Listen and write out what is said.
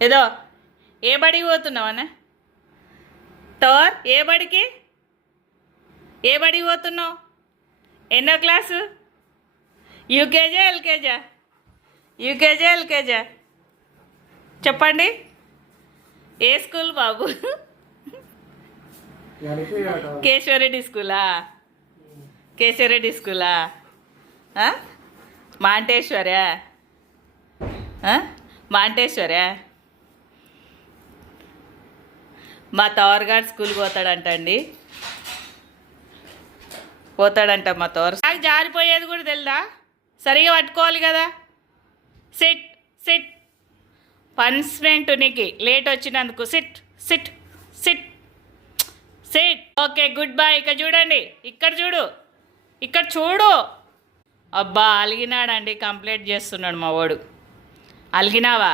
ఏదో ఏ బడికి పోతున్నావనే తోర్ ఏ బడికి పోతున్నావు ఎన్నో క్లాసు యూకేజా చెప్పండి ఏ స్కూల్ బాబు కేశవరెడ్డి స్కూలా మాంటేశ్వర్యా మా తోరగాడు స్కూల్కి పోతాడంట మా తోర నాకు జారిపోయేది కూడా తెలుదా సరిగా పట్టుకోవాలి కదా సిట్ పనిష్మెంట్ నీకు లేట్ వచ్చినందుకు సిట్ ఓకే గుడ్ బై. ఇక్కడ చూడండి ఇక్కడ చూడు అబ్బా అలిగినాడండి కంప్లైంట్ చేస్తున్నాడు మా వాడు. అలిగినావా?